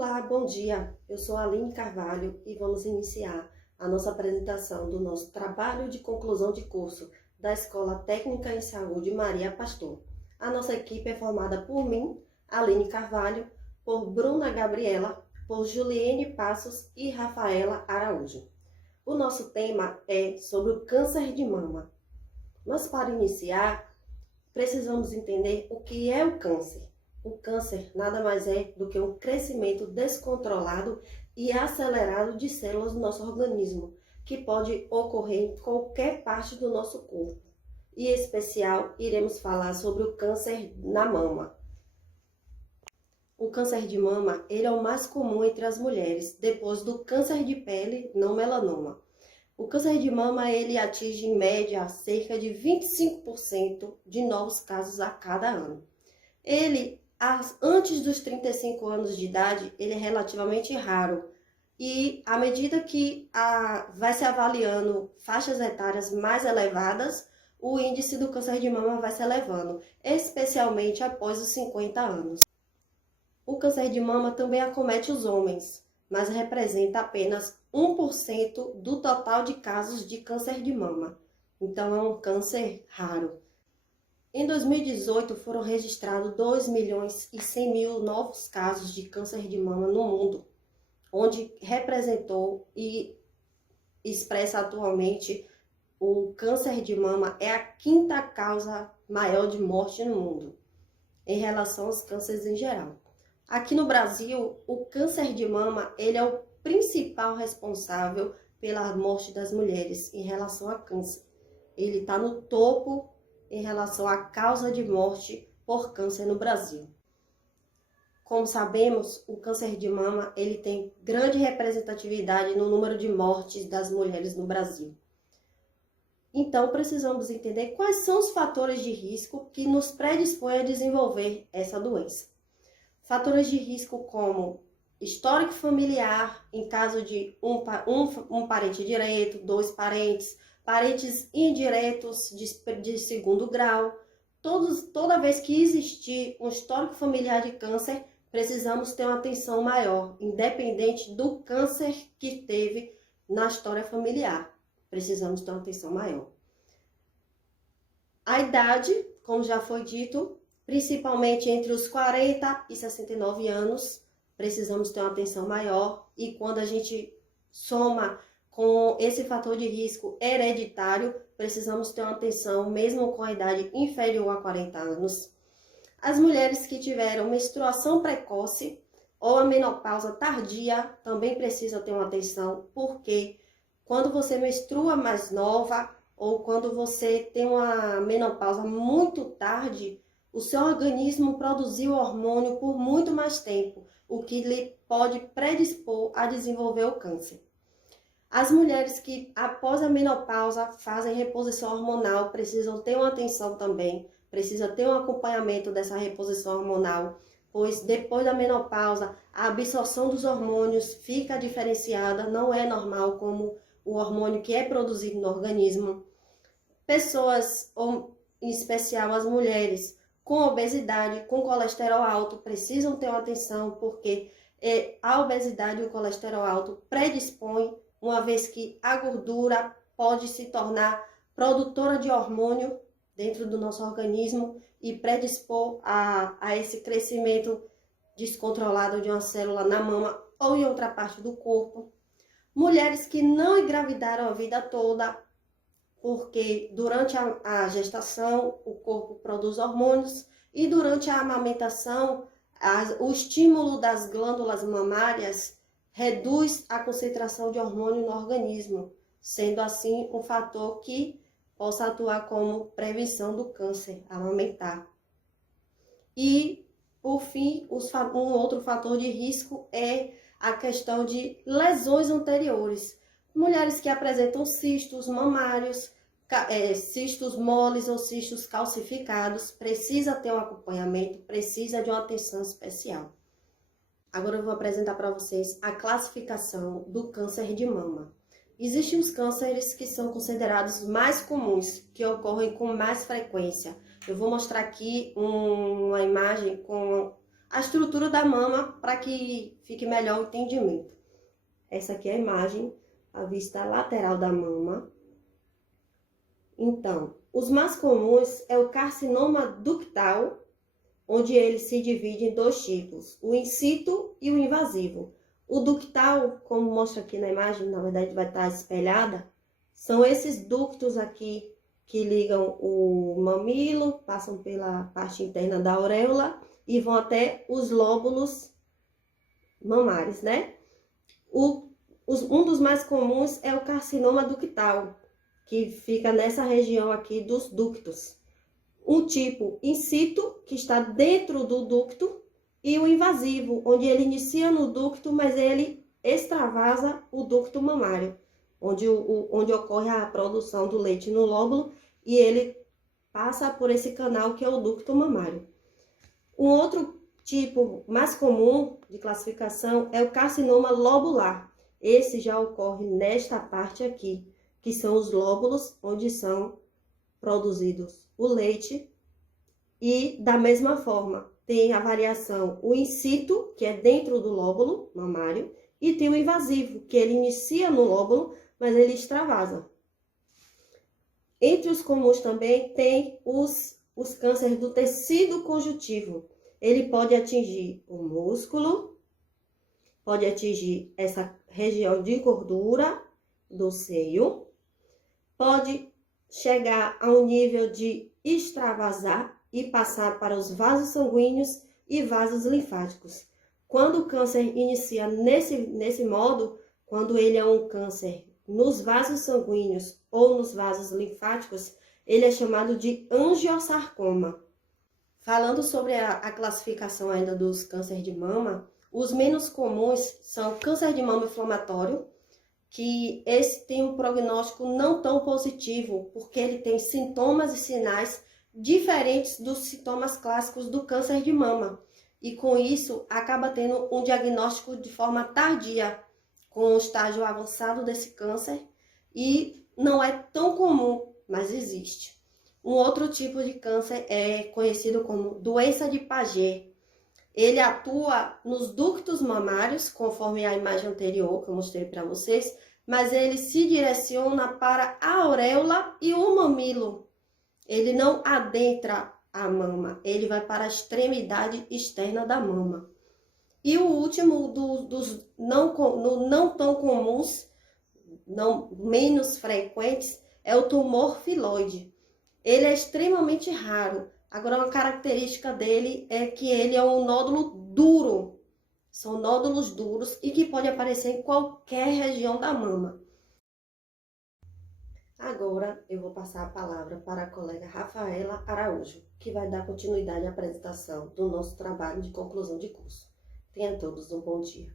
Olá, bom dia. Eu sou a Aline Carvalho e vamos iniciar a nossa apresentação do nosso trabalho de conclusão de curso da Escola Técnica em Saúde Maria Pastor. A nossa equipe é formada por mim, Aline Carvalho, por Bruna Gabriela, por Juliene Passos e Rafaela Araújo. O nosso tema é sobre o câncer de mama. Mas para iniciar, precisamos entender o que é o câncer. O câncer nada mais é do que um crescimento descontrolado e acelerado de células do nosso organismo, que pode ocorrer em qualquer parte do nosso corpo. E em especial, iremos falar sobre o câncer na mama. O câncer de mama, ele é o mais comum entre as mulheres, depois do câncer de pele não melanoma. O câncer de mama, ele atinge em média cerca de 25% de novos casos a cada ano. Antes dos 35 anos de idade, ele é relativamente raro. E à medida que vai se avaliando faixas etárias mais elevadas, o índice do câncer de mama vai se elevando, especialmente após os 50 anos. O câncer de mama também acomete os homens, mas representa apenas 1% do total de casos de câncer de mama. Então é um câncer raro. Em 2018, foram registrados 2.100.000 novos casos de câncer de mama no mundo, onde representou e expressa atualmente o câncer de mama é a quinta causa maior de morte no mundo, em relação aos cânceres em geral. Aqui no Brasil, o câncer de mama ele é o principal responsável pela morte das mulheres em relação a câncer. Ele está no topo em relação à causa de morte por câncer no Brasil. Como sabemos, o câncer de mama ele tem grande representatividade no número de mortes das mulheres no Brasil. Então, precisamos entender quais são os fatores de risco que nos predispõem a desenvolver essa doença. Fatores de risco como histórico familiar, em caso de um parente direto, dois parentes indiretos de segundo grau. Toda vez que existir um histórico familiar de câncer, precisamos ter uma atenção maior, independente do câncer que teve na história familiar. Precisamos ter uma atenção maior. A idade, como já foi dito, principalmente entre os 40 e 69 anos, precisamos ter uma atenção maior. E quando a gente soma com esse fator de risco hereditário, precisamos ter uma atenção mesmo com a idade inferior a 40 anos. As mulheres que tiveram menstruação precoce ou a menopausa tardia também precisam ter uma atenção, porque quando você menstrua mais nova ou quando você tem uma menopausa muito tarde, o seu organismo produziu hormônio por muito mais tempo, o que lhe pode predispor a desenvolver o câncer. As mulheres que após a menopausa fazem reposição hormonal precisam ter uma atenção também, precisa ter um acompanhamento dessa reposição hormonal, pois depois da menopausa a absorção dos hormônios fica diferenciada, não é normal como o hormônio que é produzido no organismo. Pessoas, em especial as mulheres, com obesidade, com colesterol alto, precisam ter uma atenção, porque a obesidade e o colesterol alto predispõem, uma vez que a gordura pode se tornar produtora de hormônio dentro do nosso organismo e predispor a esse crescimento descontrolado de uma célula na mama ou em outra parte do corpo. Mulheres que não engravidaram a vida toda, porque durante a gestação o corpo produz hormônios e durante a amamentação o estímulo das glândulas mamárias reduz a concentração de hormônio no organismo, sendo assim um fator que possa atuar como prevenção do câncer amamentar. E, por fim, um outro fator de risco é a questão de lesões anteriores. Mulheres que apresentam cistos mamários, cistos moles ou cistos calcificados, precisa ter um acompanhamento, precisa de uma atenção especial. Agora eu vou apresentar para vocês a classificação do câncer de mama. Existem os cânceres que são considerados mais comuns, que ocorrem com mais frequência. Eu vou mostrar aqui uma imagem com a estrutura da mama para que fique melhor o entendimento. Essa aqui é a imagem, a vista lateral da mama. Então, os mais comuns é o carcinoma ductal, onde ele se divide em dois tipos, o in situ e o invasivo. O ductal, como mostra aqui na imagem, na verdade vai estar espelhada, são esses ductos aqui que ligam o mamilo, passam pela parte interna da auréola e vão até os lóbulos mamares, né? Um dos mais comuns é o carcinoma ductal, que fica nessa região aqui dos ductos. Um tipo in situ, que está dentro do ducto, e o invasivo, onde ele inicia no ducto, mas ele extravasa o ducto mamário, onde ocorre a produção do leite no lóbulo e ele passa por esse canal que é o ducto mamário. Um outro tipo mais comum de classificação é o carcinoma lobular. Esse já ocorre nesta parte aqui, que são os lóbulos onde são produzidos o leite. E da mesma forma, tem a variação o in situ, que é dentro do lóbulo mamário, e tem o invasivo, que ele inicia no lóbulo, mas ele extravasa. Entre os comuns também tem os cânceres do tecido conjuntivo. Ele pode atingir o músculo, pode atingir essa região de gordura do seio, pode chegar a um nível de extravasar e passar para os vasos sanguíneos e vasos linfáticos. Quando o câncer inicia nesse modo, quando ele é um câncer nos vasos sanguíneos ou nos vasos linfáticos, ele é chamado de angiosarcoma. Falando sobre a classificação ainda dos cânceres de mama, os menos comuns são câncer de mama inflamatório, que esse tem um prognóstico não tão positivo, porque ele tem sintomas e sinais diferentes dos sintomas clássicos do câncer de mama. E com isso, acaba tendo um diagnóstico de forma tardia, com o estágio avançado desse câncer, e não é tão comum, mas existe. Um outro tipo de câncer é conhecido como doença de Paget. Ele atua nos ductos mamários, conforme a imagem anterior que eu mostrei para vocês, mas ele se direciona para a auréola e o mamilo. Ele não adentra a mama, ele vai para a extremidade externa da mama. E o último dos não tão comuns, menos frequentes, é o tumor filoide. Ele é extremamente raro. Agora, uma característica dele é que ele é um nódulo duro. São nódulos duros e que pode aparecer em qualquer região da mama. Agora, eu vou passar a palavra para a colega Rafaela Araújo, que vai dar continuidade à apresentação do nosso trabalho de conclusão de curso. Tenham todos um bom dia.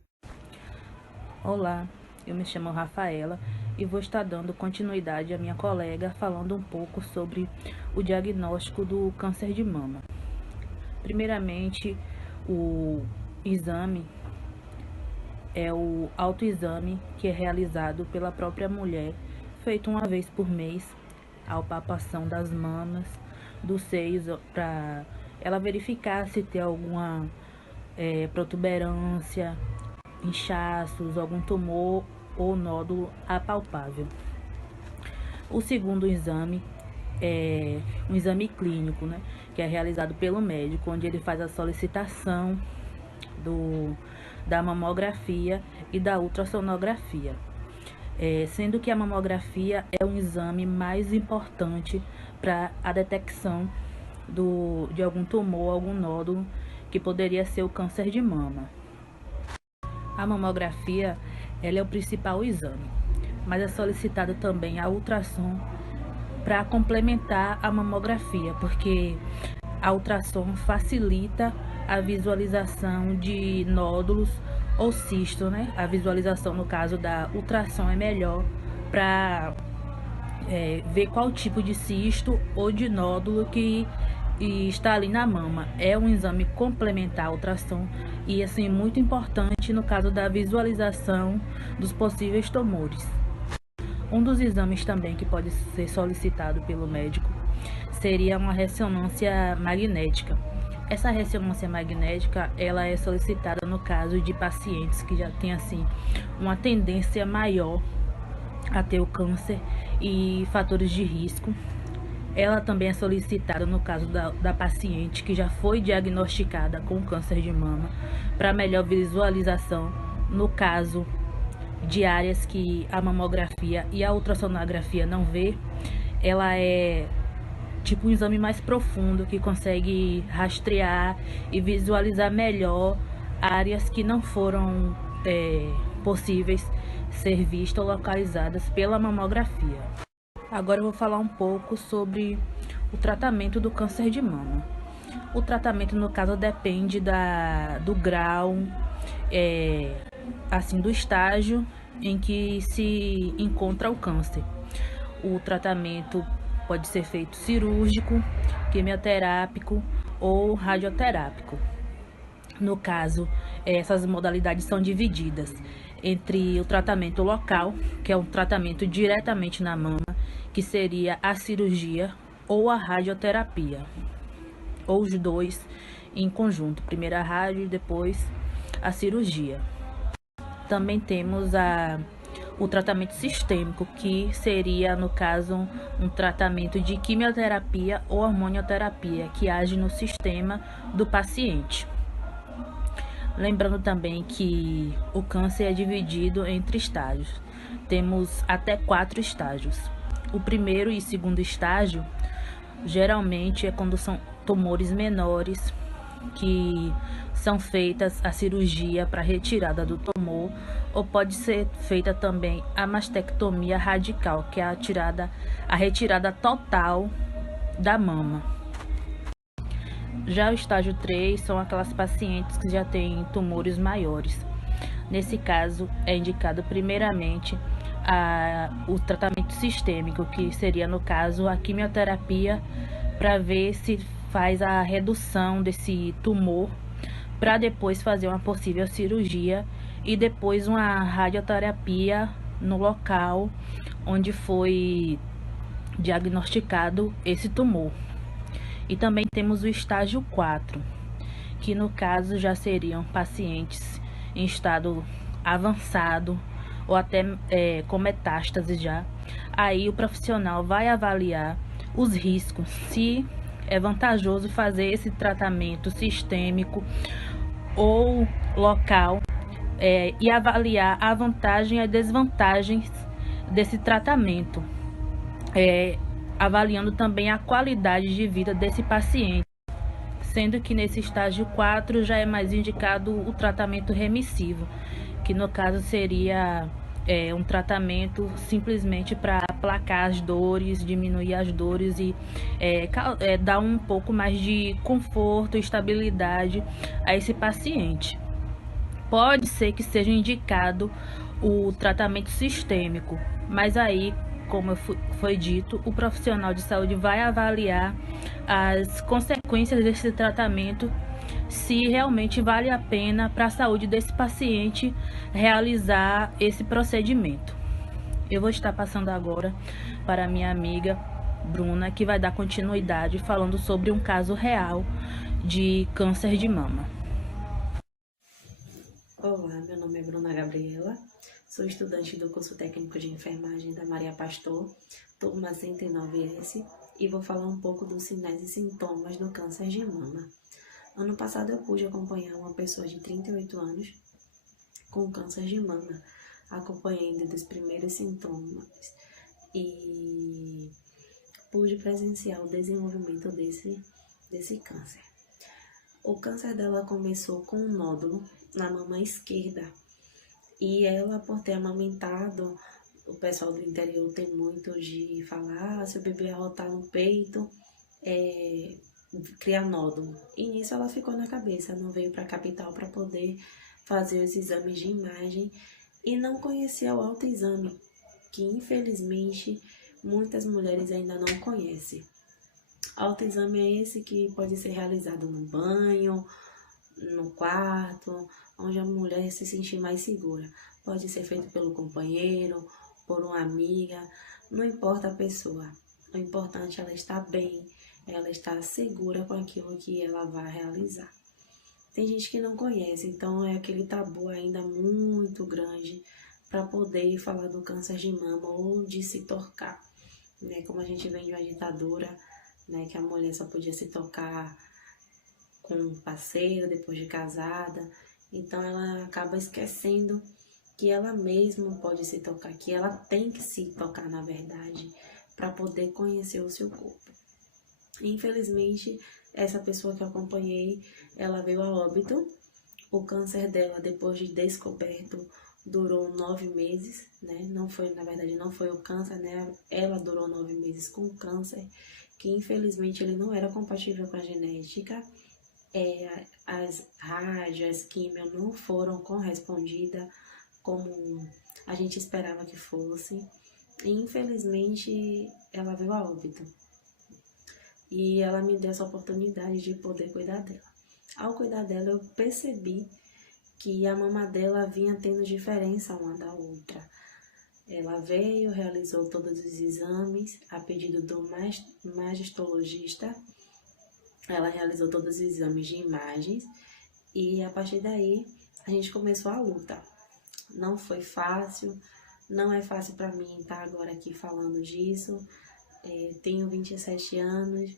Olá, eu me chamo Rafaela e vou estar dando continuidade à minha colega falando um pouco sobre o diagnóstico do câncer de mama. Primeiramente, o exame é o autoexame que é realizado pela própria mulher, feito uma vez por mês, a palpação das mamas, dos seios, para ela verificar se tem alguma protuberância, inchaços, algum tumor ou nódulo apalpável. O segundo exame é um exame clínico, né, que é realizado pelo médico, onde ele faz a solicitação da mamografia e da ultrassonografia. Sendo que a mamografia é um exame mais importante para a detecção de algum tumor, algum nódulo, que poderia ser o câncer de mama. A mamografia, ela é o principal exame, mas é solicitada também a ultrassom para complementar a mamografia, porque a ultrassom facilita a visualização de nódulos ou cisto, né? A visualização, no caso da ultrassom, é melhor para ver qual tipo de cisto ou de nódulo que está ali na mama. É um exame complementar à ultrassom e, assim, muito importante no caso da visualização dos possíveis tumores. Um dos exames também que pode ser solicitado pelo médico seria uma ressonância magnética. Essa ressonância magnética, ela é solicitada no caso de pacientes que já têm assim uma tendência maior a ter o câncer e fatores de risco. Ela também é solicitada no caso da paciente que já foi diagnosticada com câncer de mama, para melhor visualização no caso de áreas que a mamografia e a ultrassonografia não vê. Ela é tipo um exame mais profundo que consegue rastrear e visualizar melhor áreas que não foram possíveis ser vistas ou localizadas pela mamografia. Agora eu vou falar um pouco sobre o tratamento do câncer de mama. O tratamento, no caso, depende do grau, assim, do estágio em que se encontra o câncer. O tratamento pode ser feito cirúrgico, quimioterápico ou radioterápico. No caso, essas modalidades são divididas entre o tratamento local, que é um tratamento diretamente na mama, que seria a cirurgia ou a radioterapia, ou os dois em conjunto, primeiro a rádio e depois a cirurgia. Também temos o tratamento sistêmico, que seria, no caso, um tratamento de quimioterapia ou hormonioterapia, que age no sistema do paciente. Lembrando também que o câncer é dividido entre estágios. Temos até 4 estágios. O primeiro e segundo estágio, geralmente, é quando são tumores menores, que são feitas a cirurgia para retirada do tumor, ou pode ser feita também a mastectomia radical, que é a retirada total da mama. Já o estágio 3 são aquelas pacientes que já têm tumores maiores. Nesse caso, é indicado primeiramente o tratamento sistêmico, que seria, no caso, a quimioterapia, para ver se faz a redução desse tumor, para depois fazer uma possível cirurgia e depois uma radioterapia no local onde foi diagnosticado esse tumor. E também temos o estágio 4, que no caso já seriam pacientes em estado avançado ou até com metástase já. Aí o profissional vai avaliar os riscos, se é vantajoso fazer esse tratamento sistêmico ou local, e avaliar a vantagem e as desvantagens desse tratamento, avaliando também a qualidade de vida desse paciente, sendo que nesse estágio 4 já é mais indicado o tratamento remissivo, que no caso seria um tratamento simplesmente para aplacar as dores, diminuir as dores e dar um pouco mais de conforto e estabilidade a esse paciente. Pode ser que seja indicado o tratamento sistêmico, mas aí, como foi dito, o profissional de saúde vai avaliar as consequências desse tratamento, se realmente vale a pena para a saúde desse paciente realizar esse procedimento. Eu vou estar passando agora para minha amiga Bruna, que vai dar continuidade falando sobre um caso real de câncer de mama. Olá, meu nome é Bruna Gabriela, sou estudante do curso técnico de enfermagem da Maria Pastor, turma 109S, e vou falar um pouco dos sinais e sintomas do câncer de mama. Ano passado eu pude acompanhar uma pessoa de 38 anos com câncer de mama. Acompanhei desde os primeiros sintomas e pude presenciar o desenvolvimento desse câncer. O câncer dela começou com um nódulo na mama esquerda e ela, por ter amamentado, o pessoal do interior tem muito de falar, se o bebê arrotar no peito, cria nódulo. E nisso ela ficou na cabeça, não veio para a capital para poder fazer os exames de imagem e não conhecia o autoexame, que infelizmente muitas mulheres ainda não conhecem. Autoexame é esse que pode ser realizado no banho, no quarto, onde a mulher se sentir mais segura. Pode ser feito pelo companheiro, por uma amiga, não importa a pessoa. O importante é ela estar bem, ela está segura com aquilo que ela vai realizar. Tem gente que não conhece, então é aquele tabu ainda muito grande para poder falar do câncer de mama ou de se tocar, né? Como a gente vem de uma ditadura, né, que a mulher só podia se tocar com um parceiro depois de casada, então ela acaba esquecendo que ela mesma pode se tocar, que ela tem que se tocar na verdade, para poder conhecer o seu corpo. Infelizmente, essa pessoa que eu acompanhei, ela veio a óbito. O câncer dela, depois de descoberto, durou 9 meses, né? Não foi, na verdade, não foi o câncer, né? Ela durou 9 meses com o câncer, que infelizmente ele não era compatível com a genética. As rádios, as químios não foram correspondidas como a gente esperava que fosse. E infelizmente ela veio a óbito. E ela me deu essa oportunidade de poder cuidar dela. Ao cuidar dela, eu percebi que a mama dela vinha tendo diferença uma da outra. Ela veio, realizou todos os exames a pedido do mastologista. Ela realizou todos os exames de imagens e a partir daí a gente começou a luta. Não foi fácil, não é fácil para mim estar agora aqui falando disso. Tenho 27 anos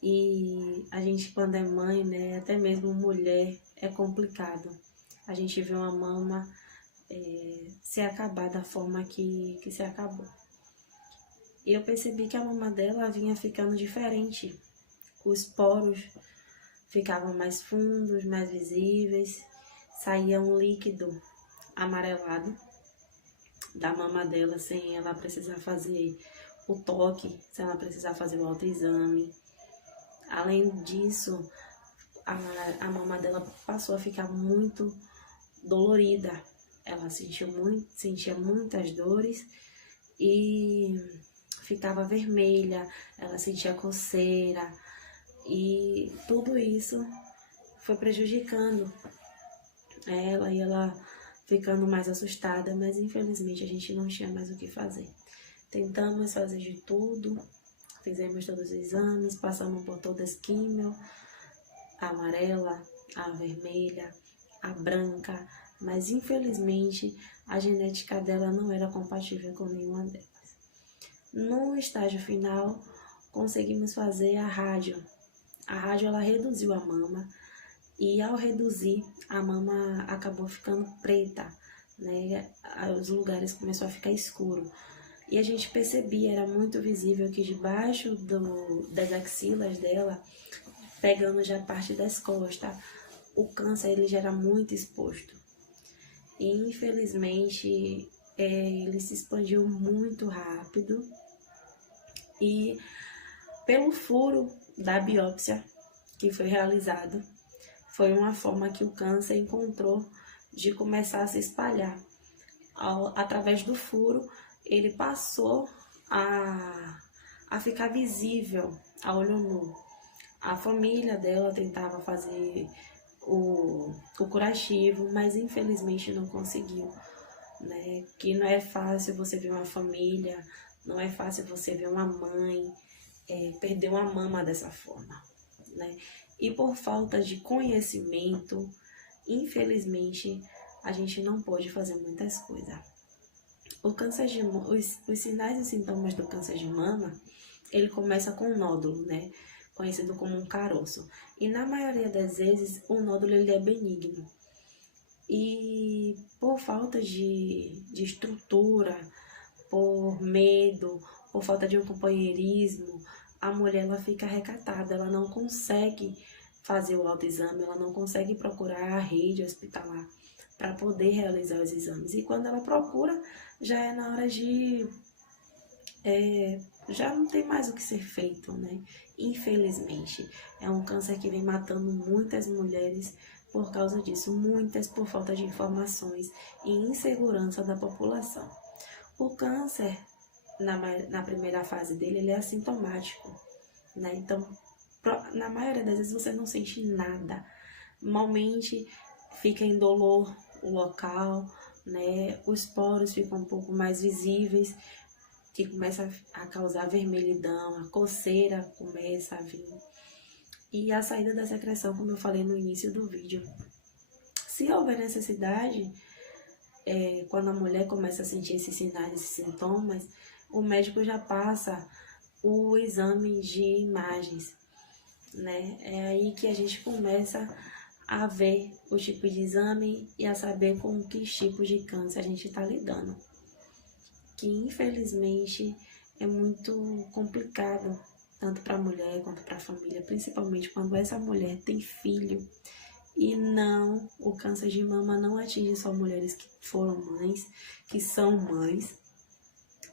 e a gente, quando é mãe, né, até mesmo mulher, é complicado. A gente vê uma mama se acabar da forma que se acabou. E eu percebi que a mama dela vinha ficando diferente. Os poros ficavam mais fundos, mais visíveis, saía um líquido amarelado da mama dela sem ela precisar fazer o toque, sem ela precisar fazer o autoexame. Além disso, a mama dela passou a ficar muito dolorida. Ela sentia muitas dores e ficava vermelha, ela sentia coceira e tudo isso foi prejudicando ela e ela ficando mais assustada, mas infelizmente a gente não tinha mais o que fazer. Tentamos fazer de tudo, fizemos todos os exames, passamos por todas as químio, a amarela, a vermelha, a branca, mas infelizmente a genética dela não era compatível com nenhuma delas. No estágio final, conseguimos fazer a rádio. A rádio ela reduziu a mama e ao reduzir, a mama acabou ficando preta, né? Os lugares começaram a ficar escuro. E a gente percebia, era muito visível que debaixo das axilas dela, pegando já parte das costas, o câncer ele já era muito exposto. E infelizmente ele se expandiu muito rápido e pelo furo da biópsia que foi realizado, foi uma forma que o câncer encontrou de começar a se espalhar. Através do furo, ele passou a ficar visível a olho nu. A família dela tentava fazer o curativo, mas infelizmente não conseguiu, né? Que não é fácil você ver uma família, não é fácil você ver uma mãe perder uma mama dessa forma, né? E por falta de conhecimento, infelizmente, a gente não pode fazer muitas coisas. O câncer de mama, os sinais e sintomas do câncer de mama, ele começa com um nódulo, né? Conhecido como um caroço. E na maioria das vezes, o nódulo ele é benigno. E por falta de estrutura, por medo, por falta de um companheirismo, a mulher ela fica recatada, ela não consegue fazer o autoexame, ela não consegue procurar a rede hospitalar para poder realizar os exames. E quando ela procura, já é na hora de... já não tem mais o que ser feito, né? Infelizmente, é um câncer que vem matando muitas mulheres por causa disso, muitas por falta de informações e insegurança da população. O câncer, na primeira fase dele, ele é assintomático, né? Então, na maioria das vezes você não sente nada. Normalmente fica indolor o local, né? Os poros ficam um pouco mais visíveis, que começa a causar vermelhidão, a coceira começa a vir. E a saída da secreção, como eu falei no início do vídeo. Se houver necessidade, quando a mulher começa a sentir esses sinais, esses sintomas, o médico já passa o exame de imagens, né? É aí que a gente começa a ver o tipo de exame e a saber com que tipo de câncer a gente está lidando. Que infelizmente é muito complicado, tanto para a mulher quanto para a família, principalmente quando essa mulher tem filho. E não, o câncer de mama não atinge só mulheres que foram mães, que são mães,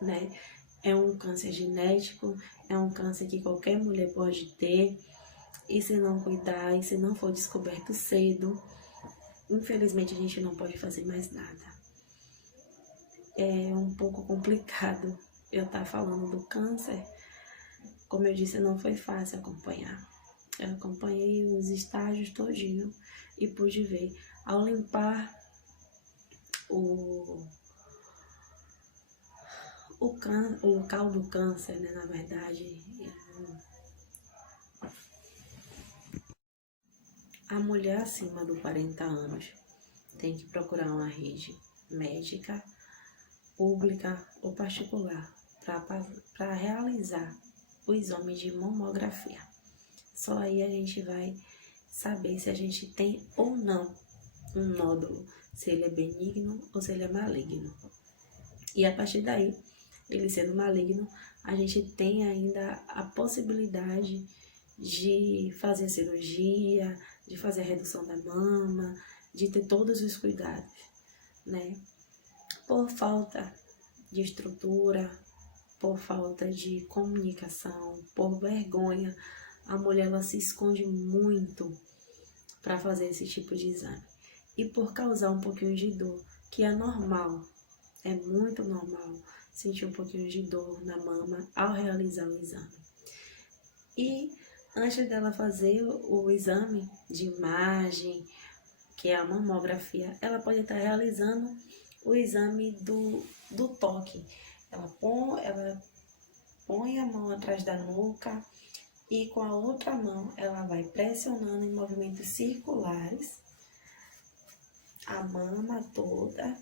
né? É um câncer genético, é um câncer que qualquer mulher pode ter. E se não cuidar, e se não for descoberto cedo, infelizmente a gente não pode fazer mais nada. É um pouco complicado eu estar falando do câncer. Como eu disse, não foi fácil acompanhar. Eu acompanhei os estágios todinho e pude ver. Ao limpar o local do câncer, né, na verdade, a mulher acima dos 40 anos tem que procurar uma rede médica, pública ou particular para realizar o exame de mamografia. Só aí a gente vai saber se a gente tem ou não um nódulo, se ele é benigno ou se ele é maligno. E a partir daí, ele sendo maligno, a gente tem ainda a possibilidade de fazer cirurgia, de fazer a redução da mama, de ter todos os cuidados, né? Por falta de estrutura, por falta de comunicação, por vergonha, a mulher ela se esconde muito para fazer esse tipo de exame. E por causar um pouquinho de dor, que é normal, é muito normal sentir um pouquinho de dor na mama ao realizar o exame. E antes dela fazer o exame de imagem, que é a mamografia, ela pode estar realizando o exame do toque. Ela põe a mão atrás da nuca e com a outra mão ela vai pressionando em movimentos circulares a mama toda.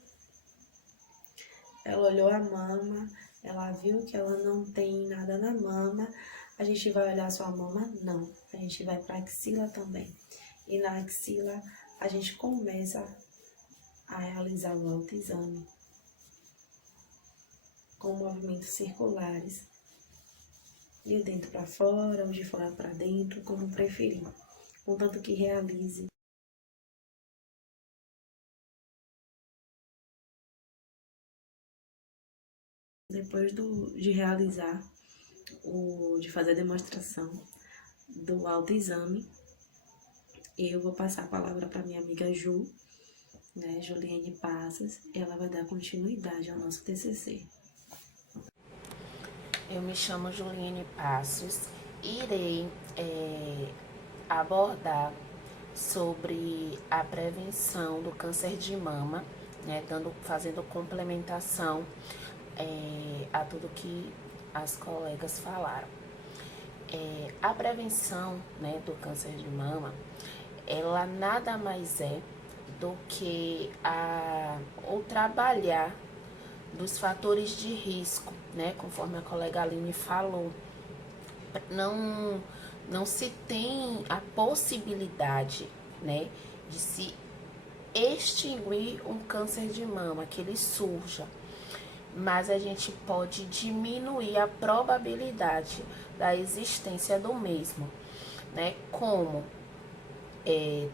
Ela olhou a mama, ela viu que ela não tem nada na mama. A gente vai olhar só a mama? Não. A gente vai para a axila também. E na axila a gente começa a realizar o autoexame com movimentos circulares, de dentro para fora ou de fora para dentro, como preferir, contanto que realize. Depois de realizar, de fazer a demonstração do autoexame, eu vou passar a palavra para minha amiga Ju, né, Juliane Passas, e ela vai dar continuidade ao nosso TCC. Eu me chamo Juliane Passos e irei abordar sobre a prevenção do câncer de mama, né, fazendo complementação a tudo que as colegas falaram. A prevenção, né, do câncer de mama, ela nada mais é do que o trabalhar dos fatores de risco, né, conforme a colega Aline falou. Não se tem a possibilidade, né, de se extinguir um câncer de mama, que ele surja, mas a gente pode diminuir a probabilidade da existência do mesmo, né, como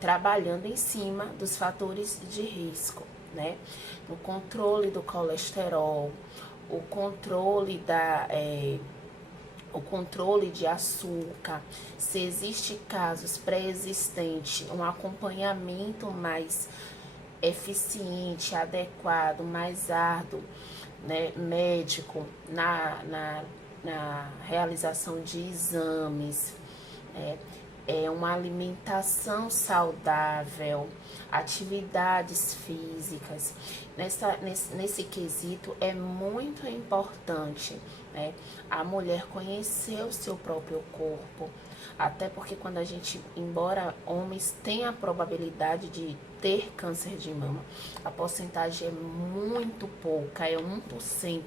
trabalhando em cima dos fatores de risco, né, no controle do colesterol, o controle de açúcar, se existe casos pré-existentes, um acompanhamento mais eficiente, adequado, mais árduo, né, médico, na realização de exames, uma alimentação saudável, atividades físicas. Nesse quesito é muito importante, né, a mulher conhecer o seu próprio corpo, até porque quando a gente, embora homens tenham a probabilidade de ter câncer de mama, a porcentagem é muito pouca, é 1%.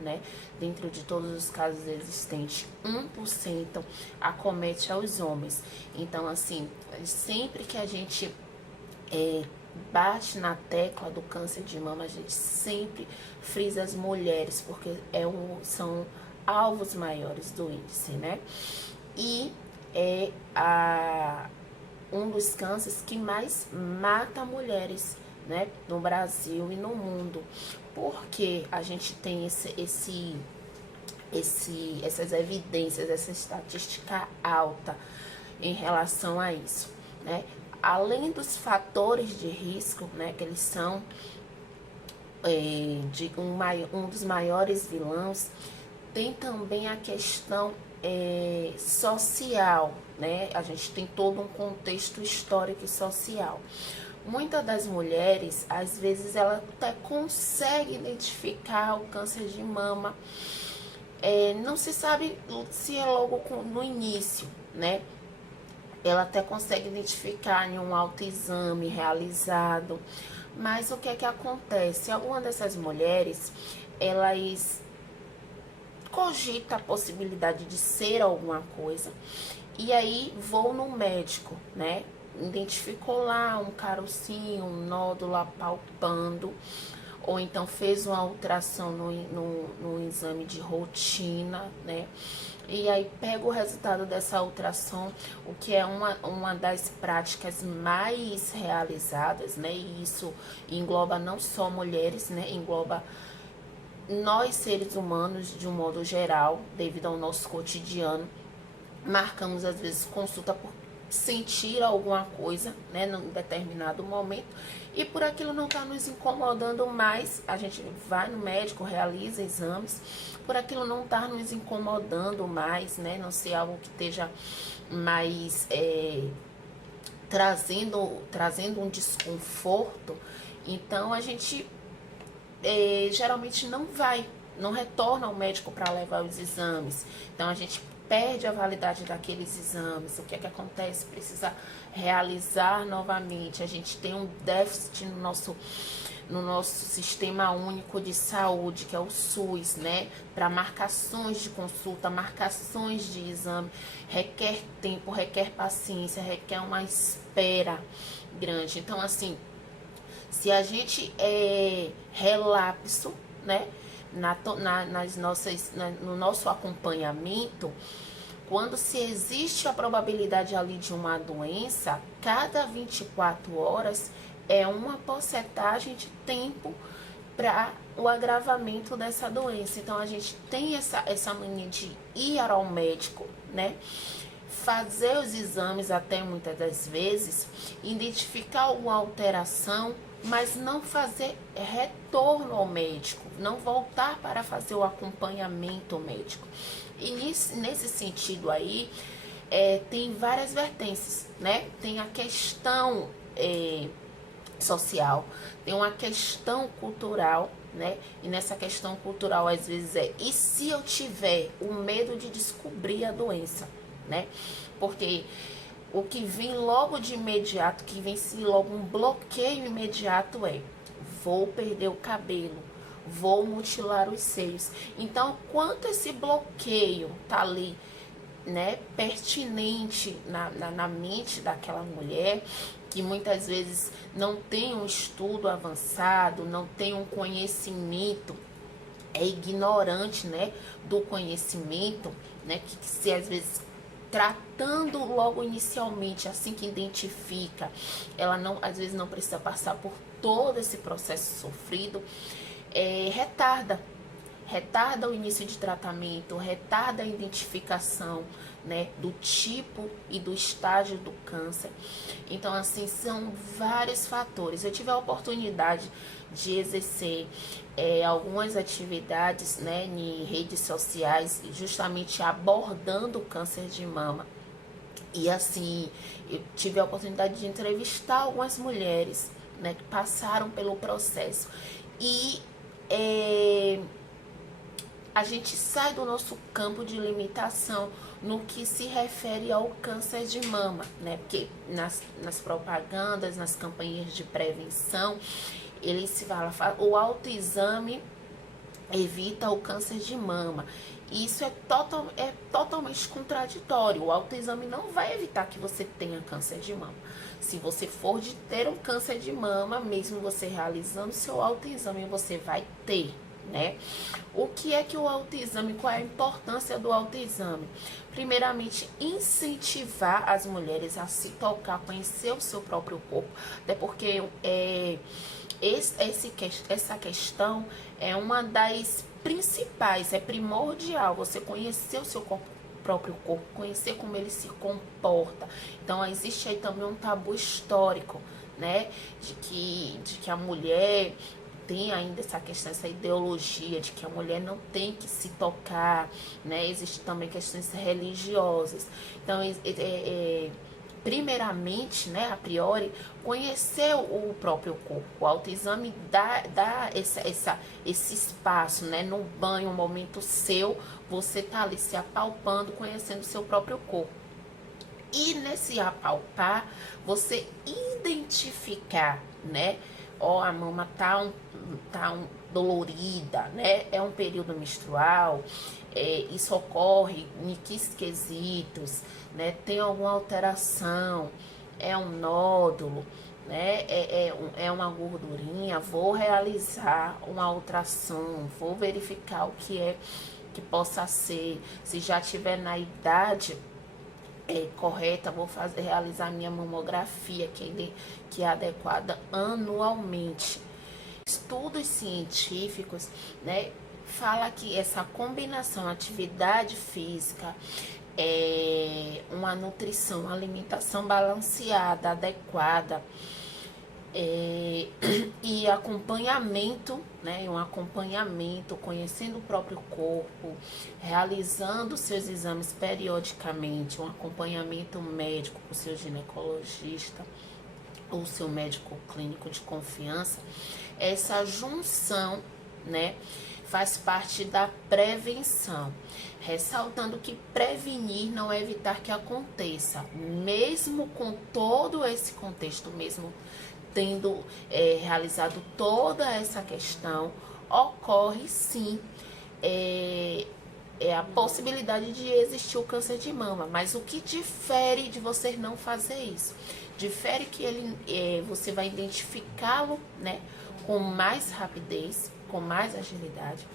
Né? Dentro de todos os casos existentes, 1% acomete aos homens. Então, assim, sempre que a gente bate na tecla do câncer de mama, a gente sempre frisa as mulheres, porque são alvos maiores do índice, né? E um dos cânceres que mais mata mulheres, né, no Brasil e no mundo, porque a gente tem essas evidências, essa estatística alta em relação a isso, né? Além dos fatores de risco, né, que eles são um dos maiores vilões, tem também a questão social, né? A gente tem todo um contexto histórico e social. Muitas das mulheres, às vezes, ela até consegue identificar o câncer de mama. Não se sabe se é logo no início, né? Ela até consegue identificar em um autoexame realizado. Mas o que é que acontece? Algumas dessas mulheres, elas cogitam a possibilidade de ser alguma coisa. E aí vão no médico, né? Identificou lá um carocinho, um nódulo apalpando, ou então fez uma ultrassom no exame de rotina, né? E aí pega o resultado dessa ultrassom, o que é uma das práticas mais realizadas, né? E isso engloba não só mulheres, né? Engloba nós, seres humanos, de um modo geral, devido ao nosso cotidiano. Marcamos, às vezes, consulta por sentir alguma coisa, né, num determinado momento, e por aquilo não estar nos incomodando mais, a gente vai no médico, realiza exames, por aquilo não estar nos incomodando mais, né, não ser algo que esteja mais trazendo um desconforto, então a gente geralmente não retorna ao médico para levar os exames, então a gente perde a validade daqueles exames. O que é que acontece? Precisa realizar novamente. A gente tem um déficit no nosso sistema único de saúde, que é o SUS, né? Para marcações de consulta, marcações de exame, requer tempo, requer paciência, requer uma espera grande. Então, assim, se a gente relapso, né? No nosso acompanhamento, quando se existe a probabilidade ali de uma doença, cada 24 horas é uma porcentagem de tempo para o agravamento dessa doença. Então a gente tem essa mania de ir ao médico, né? Fazer os exames até muitas das vezes, identificar alguma alteração, mas não fazer retorno ao médico, não voltar para fazer o acompanhamento médico. E nesse sentido aí, tem várias vertentes, né? Tem a questão social, tem uma questão cultural, né? E nessa questão cultural, às vezes e se eu tiver o medo de descobrir a doença, né? Porque o que vem logo de imediato, que vem se logo um bloqueio imediato vou perder o cabelo, vou mutilar os seios. Então, quanto esse bloqueio tá ali, né, pertinente na mente daquela mulher, que muitas vezes não tem um estudo avançado, não tem um conhecimento, é ignorante, né, do conhecimento, né, que se às vezes tratando logo inicialmente, assim que identifica, ela não, às vezes não precisa passar por todo esse processo sofrido, retarda o início de tratamento, retarda a identificação, né, do tipo e do estágio do câncer. Então, assim, são vários fatores. Eu tive a oportunidade de exercer algumas atividades, né, em redes sociais, justamente abordando o câncer de mama. E assim, eu tive a oportunidade de entrevistar algumas mulheres, né, que passaram pelo processo. E a gente sai do nosso campo de limitação no que se refere ao câncer de mama, né? Porque nas propagandas, nas campanhas de prevenção, ele se fala o autoexame evita o câncer de mama. Isso é totalmente contraditório. O autoexame não vai evitar que você tenha câncer de mama. Se você for de ter um câncer de mama, mesmo você realizando seu autoexame, você vai ter, né? O que é que o autoexame, qual é a importância do autoexame? Primeiramente, incentivar as mulheres a se tocar, conhecer o seu próprio corpo, até porque essa questão é uma das principais, é primordial você conhecer o seu próprio corpo, conhecer como ele se comporta. Então existe aí também um tabu histórico, né, de que a mulher tem ainda essa questão, essa ideologia de que a mulher não tem que se tocar, né? Existem também questões religiosas. Então, primeiramente, né, a priori, conhecer o próprio corpo. O autoexame dá esse espaço, né? No banho, um momento seu, você tá ali se apalpando, conhecendo o seu próprio corpo. E nesse apalpar, você identificar, né? Ó, a mama tá dolorida, né? É um período menstrual, isso ocorre em que quesitos, né? Tem alguma alteração, é um nódulo, né? É uma gordurinha. Vou realizar uma ultrassom, vou verificar o que é que possa ser. Se já tiver na idade correta, vou realizar minha mamografia, que é adequada anualmente. Estudos científicos, né, fala que essa combinação atividade física, uma nutrição, uma alimentação balanceada, adequada, e acompanhamento, né? Um acompanhamento, conhecendo o próprio corpo, realizando seus exames periodicamente, um acompanhamento médico com o seu ginecologista ou seu médico clínico de confiança. Essa junção, né, faz parte da prevenção, ressaltando que prevenir não é evitar que aconteça, mesmo com todo esse contexto, mesmo tendo realizado toda essa questão, ocorre sim a possibilidade de existir o câncer de mama. Mas o que difere de você não fazer isso? Difere que você vai identificá-lo, né, com mais rapidez, com mais agilidade.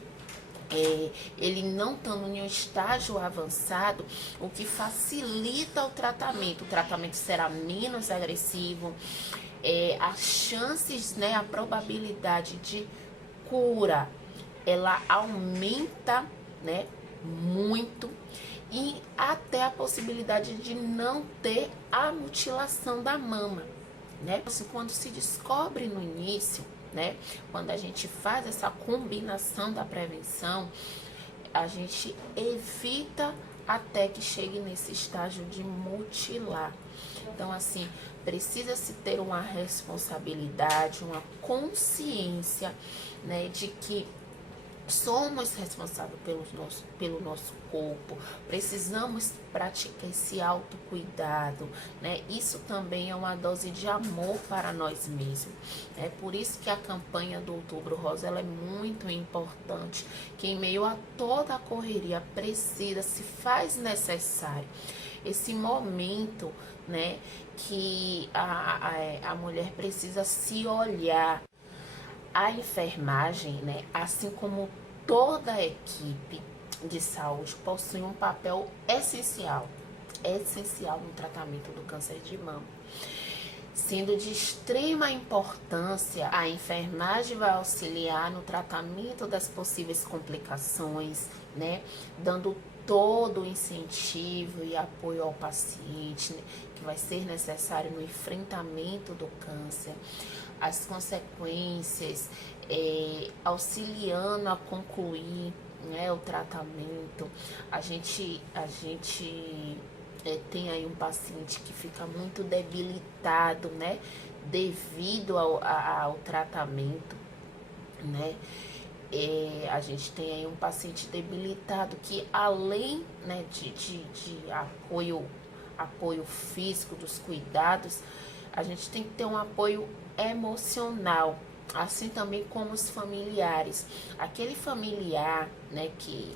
Ele não estando em um estágio avançado, o que facilita o tratamento será menos agressivo, as chances, né, a probabilidade de cura, ela aumenta, né, muito, e até a possibilidade de não ter a mutilação da mama, né? Quando se descobre no início, né, quando a gente faz essa combinação da prevenção, a gente evita até que chegue nesse estágio de mutilar. Então, assim, precisa-se ter uma responsabilidade, uma consciência, né, de que somos responsáveis pelo nosso corpo, precisamos praticar esse autocuidado, né? Isso também é uma dose de amor para nós mesmos. É por isso que a campanha do Outubro Rosa ela é muito importante, que em meio a toda a correria se faz necessário esse momento, né, que a mulher precisa se olhar. A enfermagem, né, assim como toda a equipe de saúde, possui um papel essencial no tratamento do câncer de mama. Sendo de extrema importância, a enfermagem vai auxiliar no tratamento das possíveis complicações, né, dando todo o incentivo e apoio ao paciente, né, que vai ser necessário no enfrentamento do câncer, as consequências, auxiliando a concluir, né, o tratamento. A gente tem aí um paciente que fica muito debilitado, né, devido ao tratamento, né, a gente tem aí um paciente debilitado que, além, né, de apoio físico, dos cuidados, a gente tem que ter um apoio emocional, assim também como os familiares. Aquele familiar, né, que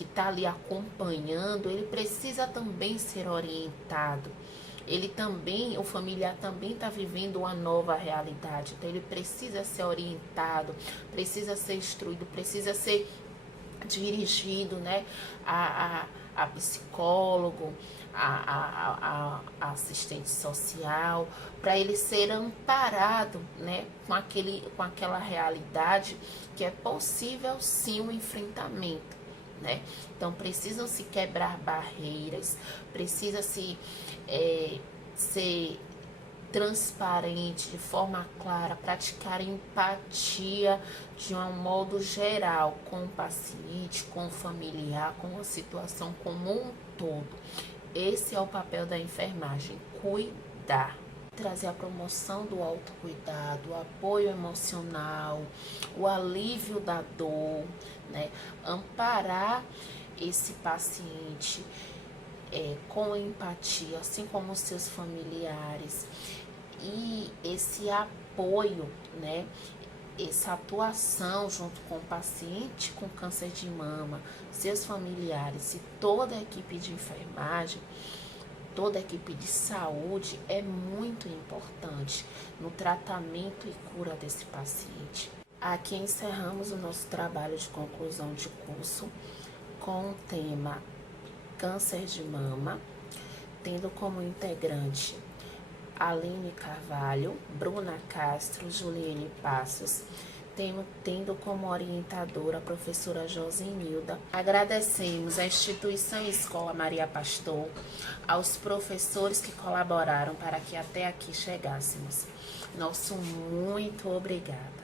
está ali acompanhando, ele precisa também ser orientado. O familiar também está vivendo uma nova realidade, então ele precisa ser orientado, precisa ser instruído, precisa ser dirigido, né, a psicólogo, a assistente social, para ele ser amparado, né, com aquela realidade que é possível sim um enfrentamento, né? Então precisam se quebrar barreiras, precisa se ser transparente, de forma clara, praticar empatia de um modo geral com o paciente, com o familiar, com a situação como um todo. Esse é o papel da enfermagem, cuidar. Trazer a promoção do autocuidado, o apoio emocional, o alívio da dor, né? Amparar esse paciente com empatia, assim como os seus familiares. E esse apoio, né? Essa atuação junto com o paciente com câncer de mama, seus familiares e toda a equipe de enfermagem, toda a equipe de saúde é muito importante no tratamento e cura desse paciente. Aqui encerramos o nosso trabalho de conclusão de curso com o tema câncer de mama, tendo como integrante Aline Carvalho, Bruna Castro, Juliane Passos, tendo como orientadora a professora Josenilda. Agradecemos à instituição Escola Maria Pastor, aos professores que colaboraram para que até aqui chegássemos. Nosso muito obrigada.